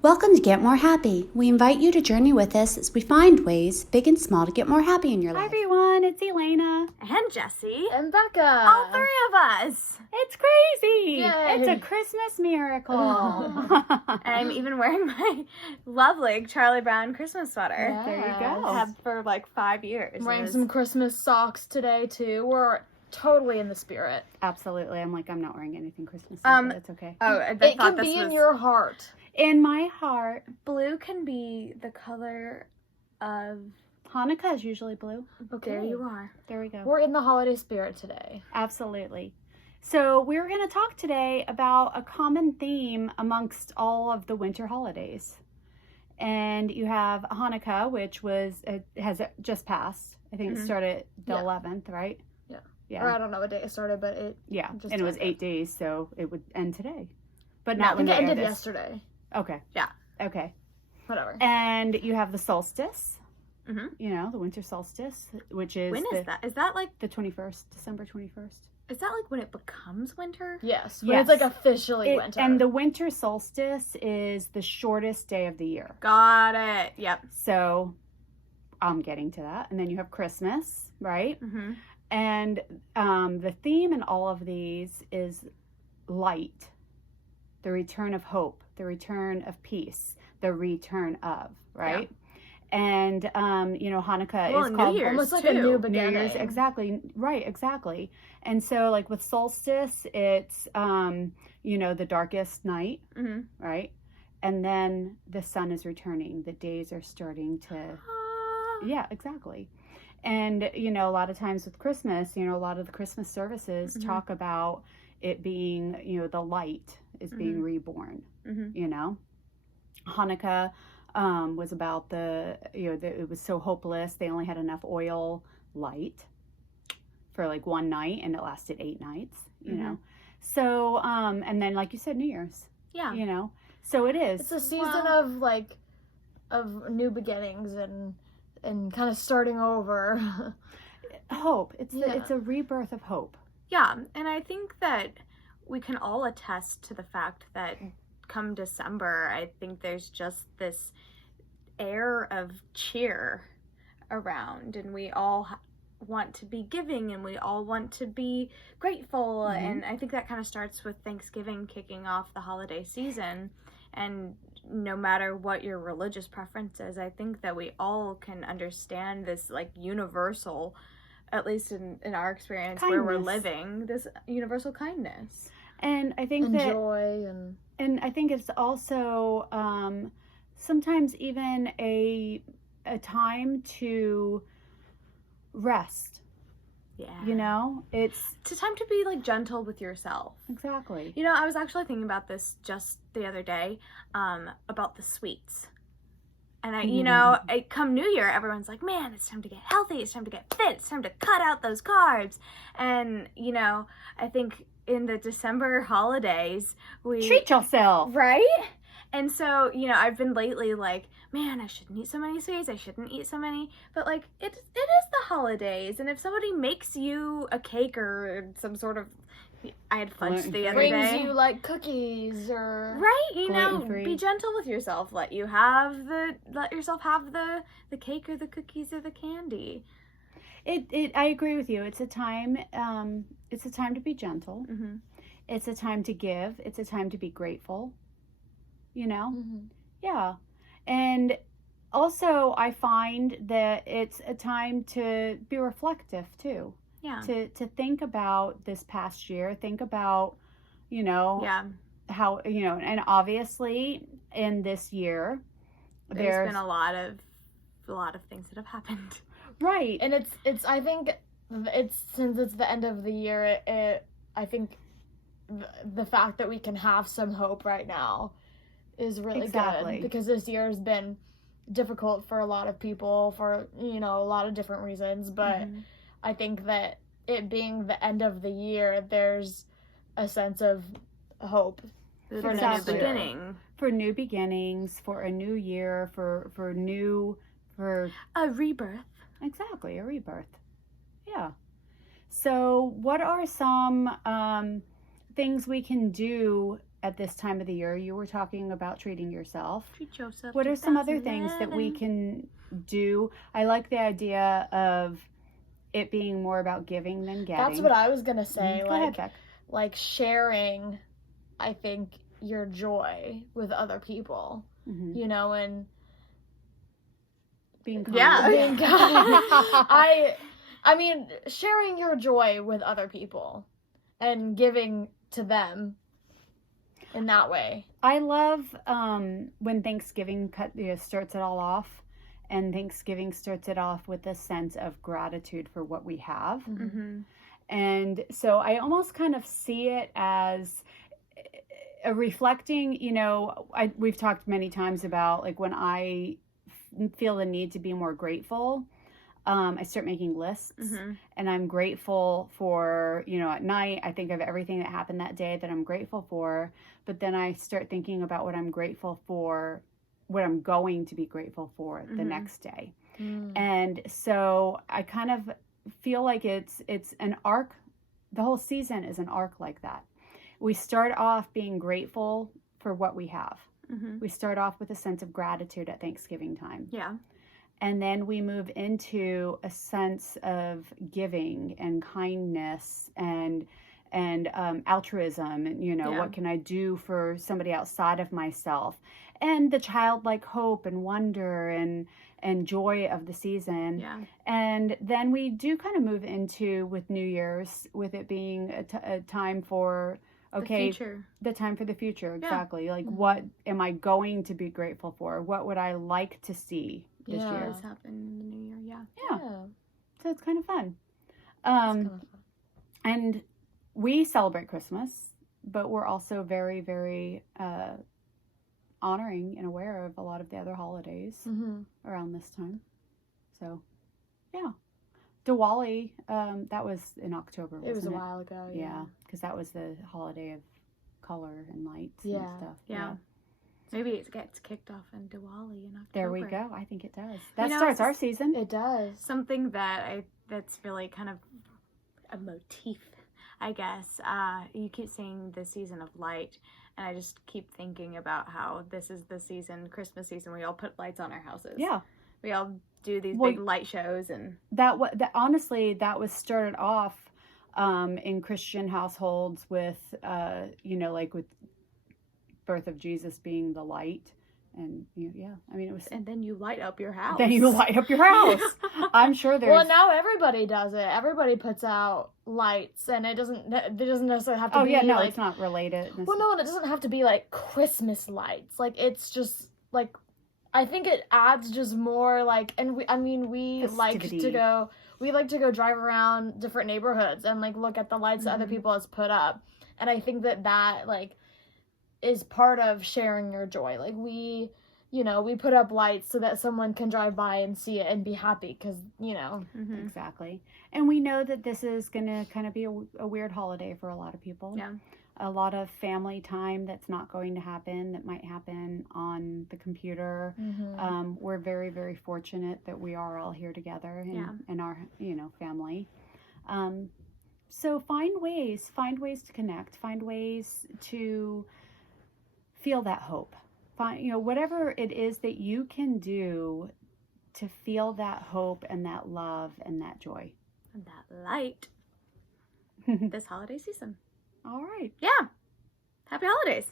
Welcome to Get More Happy. We invite you to journey with us as we find ways, big and small, to get more happy in your life. Hi everyone, it's Elena. And Jessie. And Becca. All three of us. It's crazy. Yay. It's a Christmas miracle. And I'm even wearing my lovely Charlie Brown Christmas sweater. Yes. There you go. I've had for like 5 years. I'm wearing some Christmas socks today too. We're totally in the spirit. Absolutely. I'm not wearing anything Christmas, but it's okay. Oh, it can be in your heart. In my heart. Blue can be the color of... Hanukkah is usually blue. Okay. There you are. There we go. We're in the holiday spirit today. Absolutely. So we're going to talk today about a common theme amongst all of the winter holidays. And you have Hanukkah, which has just passed. I think it started the 11th, right? Yeah. Or I don't know what day it started, but it... Yeah, just and it was ended. 8 days, so it would end today. But No, not I when think they it air ended this. yesterday. Okay. Yeah. Okay. Whatever. And you have the solstice. Mm-hmm. You know, the winter solstice, which is... When is that? Is that like... The 21st, December 21st. Is that like when it becomes winter? Yes. When it's like officially winter. And the winter solstice is the shortest day of the year. Got it. Yep. So I'm getting to that. And then you have Christmas, right? Mm-hmm. And the theme in all of these is light, the return of hope, the return of peace, the return of, right? Yeah. And, Hanukkah is called New Year's almost like too. a new beginning. New Year's, exactly. Right, exactly. And so, like, with solstice, it's, the darkest night, right? And then the sun is returning. The days are starting to... Yeah, exactly. And, a lot of times with Christmas, a lot of the Christmas services talk about it being, the light is being reborn, Hanukkah was about it was so hopeless. They only had enough oil light for like one night, and it lasted 8 nights, you know. So, and then, like you said, New Year's. Yeah. So it is. It's a season of new beginnings and kind of starting over. Hope. It's a rebirth of hope. Yeah, and I think that we can all attest to the fact that come December, I think there's just this air of cheer around, and we all want to be giving, and we all want to be grateful, and I think that kind of starts with Thanksgiving kicking off the holiday season. And no matter what your religious preference is, I think that we all can understand this like universal, at least in our experience kindness. where we're living, this universal kindness. And I think that joy and I think it's also sometimes even a time to rest. Yeah. It's a time to be like gentle with yourself. Exactly. I was actually thinking about this just the other day, about the sweets. And come New Year, everyone's like, man, it's time to get healthy, it's time to get fit, it's time to cut out those carbs. And, I think in the December holidays, we... Treat yourself! Right? And so, I've been lately like, man, I shouldn't eat so many sweets, I shouldn't eat so many, but like, it is the holidays, and if somebody makes you a cake or some sort of... I had fudge the other day. Brings you like cookies or... Right, be gentle with yourself. Let yourself have the cake or the cookies or the candy. I agree with you. It's a time to be gentle. Mm-hmm. It's a time to give. It's a time to be grateful. Yeah. And also I find that it's a time to be reflective too. Yeah. To think about this past year, think about, how, and obviously in this year, there's been a lot of things that have happened. Right. And it's I think since it's the end of the year, I think the fact that we can have some hope right now is really good, because this year has been difficult for a lot of people for, a lot of different reasons, but I think that it being the end of the year, there's a sense of hope for next beginning. For new beginnings, for a new year, for a rebirth. Exactly, a rebirth. Yeah. So what are some things we can do at this time of the year, you were talking about treating yourself. Treat Joseph. What are some other things that we can do? I like the idea of it being more about giving than getting. That's what I was gonna say. Go ahead, Beck. Like sharing, I think, your joy with other people. Mm-hmm. You know, and being kind. Yeah. being kind. I mean, sharing your joy with other people and giving to them in that way. I love when Thanksgiving starts it all off, and Thanksgiving starts it off with a sense of gratitude for what we have. Mm-hmm. And so I almost kind of see it as a reflecting, you know, we've talked many times about like when I feel the need to be more grateful, I start making lists, and I'm grateful for, you know, at night, I think of everything that happened that day that I'm grateful for, but then I start thinking about what I'm grateful for, what I'm going to be grateful for the next day. And so I kind of feel like it's an arc. The whole season is an arc like that. We start off being grateful for what we have. We start off with a sense of gratitude at Thanksgiving time. Yeah. And then we move into a sense of giving and kindness and altruism, and, you know, what can I do for somebody outside of myself, and the childlike hope and wonder and joy of the season. Yeah. And then we do kind of move into, with New Year's, with it being a time for, okay, the time for the future. Exactly. Yeah. Like, what am I going to be grateful for? What would I like to see this year? This happened in the new year. Yeah. So it's kind of fun. And we celebrate Christmas, but we're also very, very honoring and aware of a lot of the other holidays around this time. So, yeah. Diwali, that was in October, wasn't it? It was a while ago, yeah. Because that was the holiday of color and lights and stuff. Yeah. Maybe it gets kicked off in Diwali in October. There we go. I think it does. That starts our season. It does. Something that's really kind of a motif, I guess. You keep saying the season of light, and I just keep thinking about how this is the season, Christmas season, we all put lights on our houses. Yeah. We all do these big light shows, and honestly, that was started off in Christian households with, you know, like with birth of Jesus being the light. And I mean, it was. And then you light up your house. I'm sure there's. Well, now everybody does it. Everybody puts out lights, and it doesn't necessarily have to be. No, like, it's not related. Well, no, and it doesn't have to be like Christmas lights. Like, it's just like, I think it adds just more like, and we like to go drive around different neighborhoods and like look at the lights that other people has put up, and I think that like is part of sharing your joy. Like, we put up lights so that someone can drive by and see it and be happy, because Exactly. And we know that this is going to kind of be a weird holiday for a lot of people. Yeah. A lot of family time that's not going to happen, that might happen on the computer. We're very, very fortunate that we are all here together in our, family. So find ways to connect, find ways to feel that hope. Find, whatever it is that you can do to feel that hope and that love and that joy. And that light this holiday season. All right. Yeah. Happy holidays.